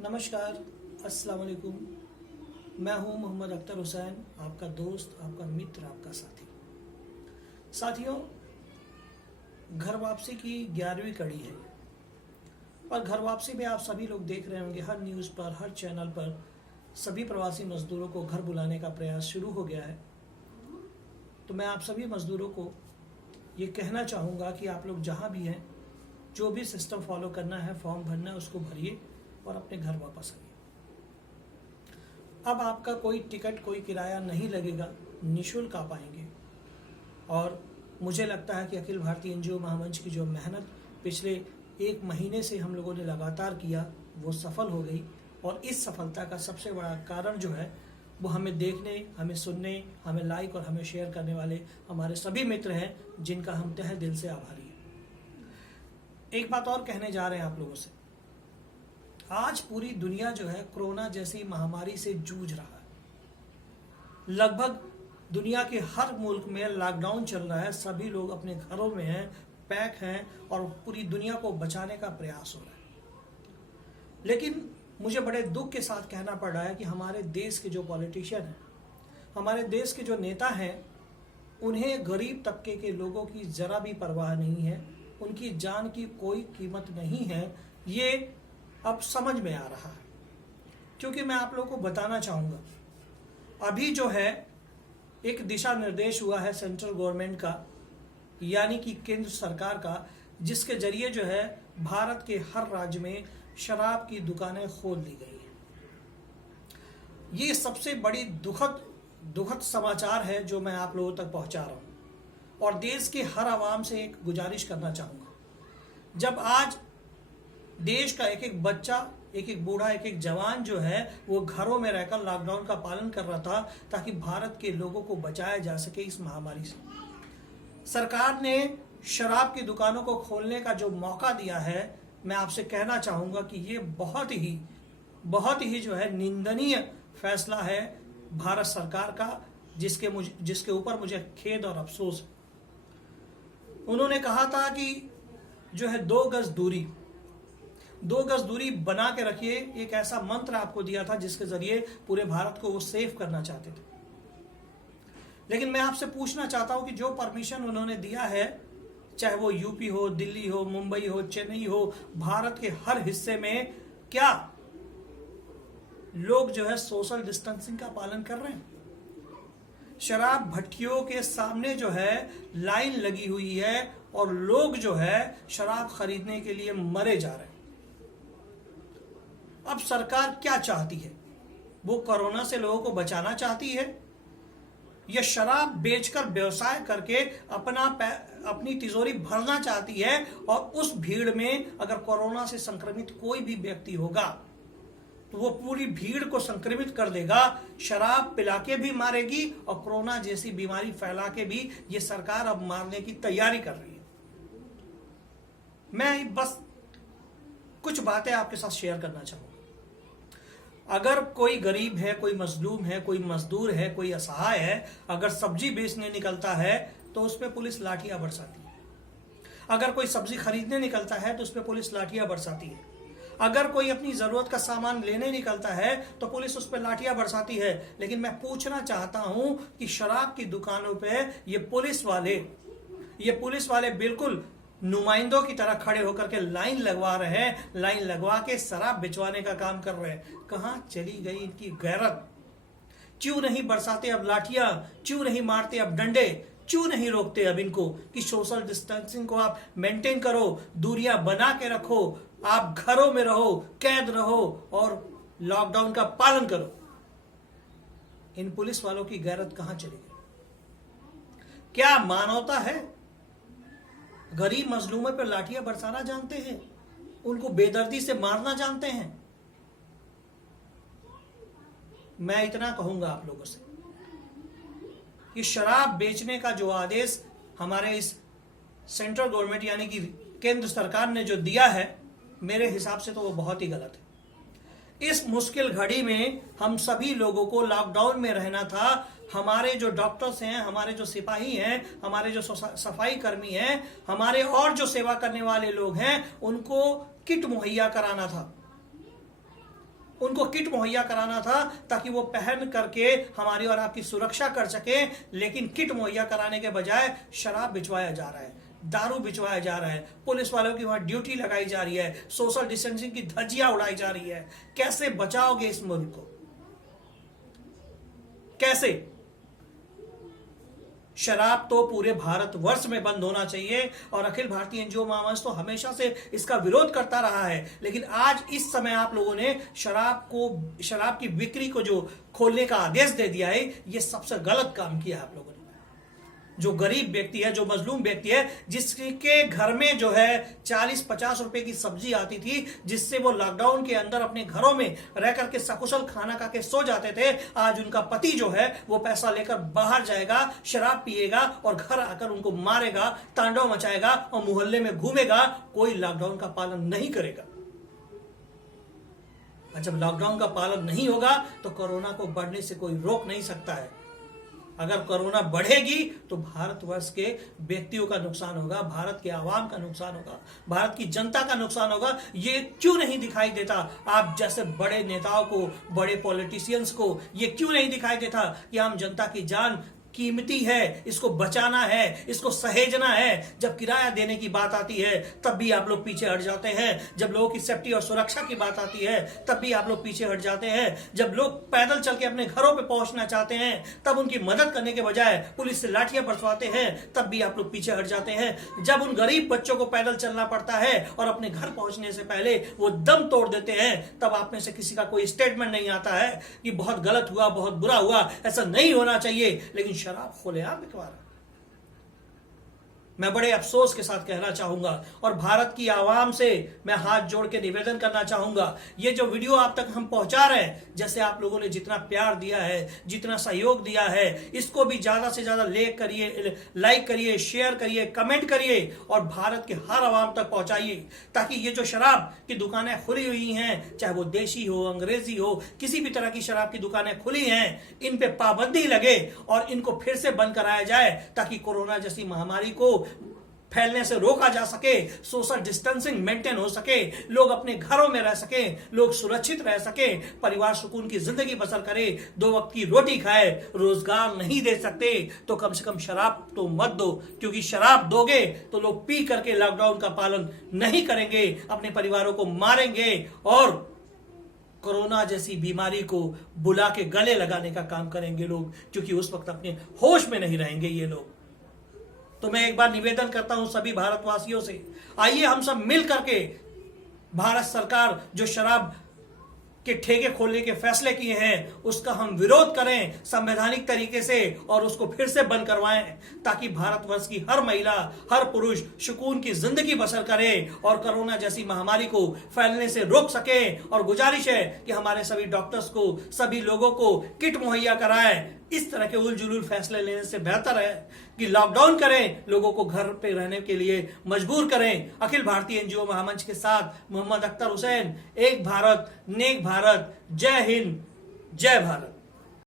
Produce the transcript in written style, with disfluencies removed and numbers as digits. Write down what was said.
नमस्कार, अस्सलाम वालेकुम। मैं हूं मोहम्मद अख्तर हुसैन, आपका दोस्त, आपका मित्र, आपका साथी। साथियों, घर वापसी की 11वीं कड़ी है और घर वापसी में आप सभी लोग देख रहे होंगे, हर न्यूज़ पर, हर चैनल पर सभी प्रवासी मजदूरों को घर बुलाने का प्रयास शुरू हो गया है। तो मैं आप सभी मजदूरों को ये कहना चाहूँगा कि आप लोग जहाँ भी हैं, जो भी सिस्टम फॉलो करना है, फॉर्म भरना है, उसको भरिए और अपने घर वापस आइए। अब आपका कोई टिकट, कोई किराया नहीं लगेगा, निःशुल्क आप आएंगे। और मुझे लगता है कि अखिल भारतीय एनजीओ महामंच की जो मेहनत पिछले 1 महीने से हम लोगों ने लगातार किया, वो सफल हो गई। और इस सफलता का सबसे बड़ा कारण जो है, वो हमें देखने, हमें सुनने, हमें लाइक और हमें शेयर करने वाले हमारे सभी मित्र हैं, जिनका हम तहे दिल से आभारी हैं। एक बात और कहने जा रहे हैं आप लोगों से। आज पूरी दुनिया जो है कोरोना जैसी महामारी से जूझ रहा है। लगभग दुनिया के हर मुल्क में लॉकडाउन चल रहा है, सभी लोग अपने घरों में हैं, पैक हैं और पूरी दुनिया को बचाने का प्रयास हो रहा है। लेकिन मुझे बड़े दुख के साथ कहना पड़ रहा है कि हमारे देश के जो पॉलिटिशियन हैं, हमारे देश के जो नेता हैं, उन्हें गरीब तबके के लोगों की जरा भी परवाह नहीं है, उनकी जान की कोई कीमत नहीं है। ये अब समझ में आ रहा है, क्योंकि मैं आप लोगों को बताना चाहूँगा, अभी जो है एक दिशा निर्देश हुआ है सेंट्रल गवर्नमेंट का, यानी कि केंद्र सरकार का, जिसके जरिए जो है भारत के हर राज्य में शराब की दुकानें खोल दी गई हैं। ये सबसे बड़ी दुखद समाचार है जो मैं आप लोगों तक पहुंचा रहा हूं और देश के हर आवाम से एक गुजारिश करना चाहूँगा। जब आज देश का एक एक बच्चा, एक एक बूढ़ा, एक एक जवान जो है वो घरों में रहकर लॉकडाउन का पालन कर रहा था ताकि भारत के लोगों को बचाया जा सके इस महामारी से, सरकार ने शराब की दुकानों को खोलने का जो मौका दिया है, मैं आपसे कहना चाहूँगा कि ये बहुत ही जो है निंदनीय फैसला है भारत सरकार का, जिसके ऊपर मुझे खेद और अफसोस है। उन्होंने कहा था कि जो है 2 गज दूरी बना के रखिए, एक ऐसा मंत्र आपको दिया था जिसके जरिए पूरे भारत को वो सेफ करना चाहते थे। लेकिन मैं आपसे पूछना चाहता हूं कि जो परमिशन उन्होंने दिया है, चाहे वो यूपी हो, दिल्ली हो, मुंबई हो, चेन्नई हो, भारत के हर हिस्से में क्या लोग जो है सोशल डिस्टेंसिंग का पालन कर रहे हैं? शराब भट्टियों के सामने जो है लाइन लगी हुई है और लोग जो है शराब खरीदने के लिए मरे जा रहे हैं। अब सरकार क्या चाहती है? वो कोरोना से लोगों को बचाना चाहती है या शराब बेचकर व्यवसाय करके अपनी तिजोरी भरना चाहती है? और उस भीड़ में अगर कोरोना से संक्रमित कोई भी व्यक्ति होगा तो वो पूरी भीड़ को संक्रमित कर देगा, शराब पिला के भी मारेगी और कोरोना जैसी बीमारी फैला के भी ये सरकार अब मारने की तैयारी कर रही है। मैं बस कुछ बातें आपके साथ शेयर करना चाहूंगा। अगर कोई गरीब है, कोई मजलूम है, कोई मजदूर है, कोई असहाय है, अगर सब्जी बेचने निकलता है तो उस पर पुलिस लाठियां बरसाती है। अगर कोई सब्जी खरीदने निकलता है तो उस पर पुलिस लाठियां बरसाती है। अगर कोई अपनी जरूरत का सामान लेने निकलता है तो पुलिस उस पर लाठियां बरसाती है। लेकिन मैं पूछना चाहता हूं कि शराब की दुकानों पे ये पुलिस वाले बिल्कुल नुमाइंदों की तरह खड़े होकर के लाइन लगवा रहे हैं, लाइन लगवा के शराब बिचवाने का काम कर रहे हैं। कहां चली गई इनकी गैरत? क्यों नहीं बरसाते अब लाठियां? क्यों नहीं मारते अब डंडे? क्यों नहीं रोकते अब इनको कि सोशल डिस्टेंसिंग को आप मेंटेन करो, दूरियां बना के रखो, आप घरों में रहो, कैद रहो और लॉकडाउन का पालन करो? इन पुलिस वालों की गैरत कहां चली गई? क्या मानवता है? गरीब मजलूमों पर लाठियां बरसाना जानते हैं, उनको बेदर्दी से मारना जानते हैं। मैं इतना कहूंगा आप लोगों से कि शराब बेचने का जो आदेश हमारे इस सेंट्रल गवर्नमेंट यानी कि केंद्र सरकार ने जो दिया है, मेरे हिसाब से तो वो बहुत ही गलत है। इस मुश्किल घड़ी में हम सभी लोगों को लॉकडाउन में रहना था। हमारे जो डॉक्टर्स हैं, हमारे जो सिपाही हैं, हमारे जो सफाई कर्मी हैं, हमारे और जो सेवा करने वाले लोग हैं, उनको किट मुहैया कराना था। उनको किट मुहैया कराना था ताकि वो पहन करके हमारी और आपकी सुरक्षा कर सके, लेकिन किट मुहैया कराने के बजाय शराब बिचवाया जा रहा है, दारू बिचवाया जा रहा है, पुलिस वालों की वहां ड्यूटी लगाई जा रही है, सोशल डिस्टेंसिंग की धज्जियां उड़ाई जा रही है। कैसे बचाओगे इस मुल्क को? कैसे? शराब तो पूरे भारतवर्ष में बंद होना चाहिए और अखिल भारतीय एनजीओ महामंच तो हमेशा से इसका विरोध करता रहा है। लेकिन आज इस समय आप लोगों ने शराब की बिक्री को जो खोलने का आदेश दे दिया है, यह सबसे गलत काम किया आप लोगों ने। जो गरीब व्यक्ति है, जो मजलूम व्यक्ति है, जिसके घर में जो है 40-50 रुपए की सब्जी आती थी, जिससे वो लॉकडाउन के अंदर अपने घरों में रह करके सकुशल खाना खा के सो जाते थे, आज उनका पति जो है वो पैसा लेकर बाहर जाएगा, शराब पिएगा और घर आकर उनको मारेगा, तांडव मचाएगा और मोहल्ले में घूमेगा। कोई लॉकडाउन का पालन नहीं करेगा। जब लॉकडाउन का पालन नहीं होगा तो कोरोना को बढ़ने से कोई रोक नहीं सकता है। अगर कोरोना बढ़ेगी तो भारतवर्ष के व्यक्तियों का नुकसान होगा, भारत के आवाम का नुकसान होगा, भारत की जनता का नुकसान होगा। ये क्यों नहीं दिखाई देता आप जैसे बड़े नेताओं को, बड़े पॉलिटिशियंस को? ये क्यों नहीं दिखाई देता कि आम जनता की जान कीमती है, इसको बचाना है, इसको सहेजना है? जब किराया देने की बात आती है तब भी आप लोग पीछे हट जाते हैं। जब लोगों की सेफ्टी और सुरक्षा की बात आती है तब भी आप लोग पीछे हट जाते हैं। जब लोग पैदल चल के अपने घरों पे पहुंचना चाहते हैं तब उनकी मदद करने के बजाय पुलिस से लाठियां बरसवाते हैं, तब भी आप लोग पीछे हट जाते हैं। जब उन गरीब बच्चों को पैदल चलना पड़ता है और अपने घर पहुंचने से पहले वो दम तोड़ देते हैं, तब आप में से किसी का कोई स्टेटमेंट नहीं आता है कि बहुत गलत हुआ, बहुत बुरा हुआ, ऐसा नहीं होना चाहिए। लेकिन शराब खुलेआम बिकवा रहा है। मैं बड़े अफसोस के साथ कहना चाहूंगा और भारत की आवाम से मैं हाथ जोड़ के निवेदन करना चाहूंगा, ये जो वीडियो आप तक हम पहुंचा रहे हैं, जैसे आप लोगों ने जितना प्यार दिया है, जितना सहयोग दिया है, इसको भी ज्यादा से ज्यादा लाइक करिए, शेयर करिए, कमेंट करिए और भारत के हर आवाम तक पहुंचाइए, ताकि ये जो शराब की दुकानें खुली हुई हैं, चाहे वो देशी हो, अंग्रेजी हो, किसी भी तरह की शराब की दुकानें खुली हैं, इन पे पाबंदी लगे और इनको फिर से बंद कराया जाए, ताकि कोरोना जैसी महामारी को फैलने से रोका जा सके, सोशल डिस्टेंसिंग मेंटेन हो सके, लोग अपने घरों में रह सके, लोग सुरक्षित रह सके, परिवार सुकून की जिंदगी बसर करे, 2 वक्त की रोटी खाए। रोजगार नहीं दे सकते तो कम से कम शराब तो मत दो, क्योंकि शराब दोगे तो लोग पी करके लॉकडाउन का पालन नहीं करेंगे, अपने परिवारों को मारेंगे और कोरोना जैसी बीमारी को बुला के गले लगाने का काम करेंगे लोग, क्योंकि उस वक्त अपने होश में नहीं रहेंगे ये लोग। तो मैं एक बार निवेदन करता हूं सभी भारतवासियों से, आइए हम सब मिल करके भारत सरकार जो शराब के ठेके खोलने के फैसले किए हैं उसका हम विरोध करें संवैधानिक तरीके से और उसको फिर से बंद करवाएं, ताकि भारतवर्ष की हर महिला, हर पुरुष सुकून की जिंदगी बसर करे और कोरोना जैसी महामारी को फैलने से रोक सके। और गुजारिश है कि हमारे सभी डॉक्टर्स को, सभी लोगों को किट मुहैया कराएं। इस तरह के उलझुल फैसले लेने से बेहतर है कि लॉकडाउन करें, लोगों को घर पे रहने के लिए मजबूर करें। अखिल भारतीय एनजीओ महामंच के साथ मोहम्मद अख्तर हुसैन, एक भारत नेक भारत, जय हिंद, जय भारत।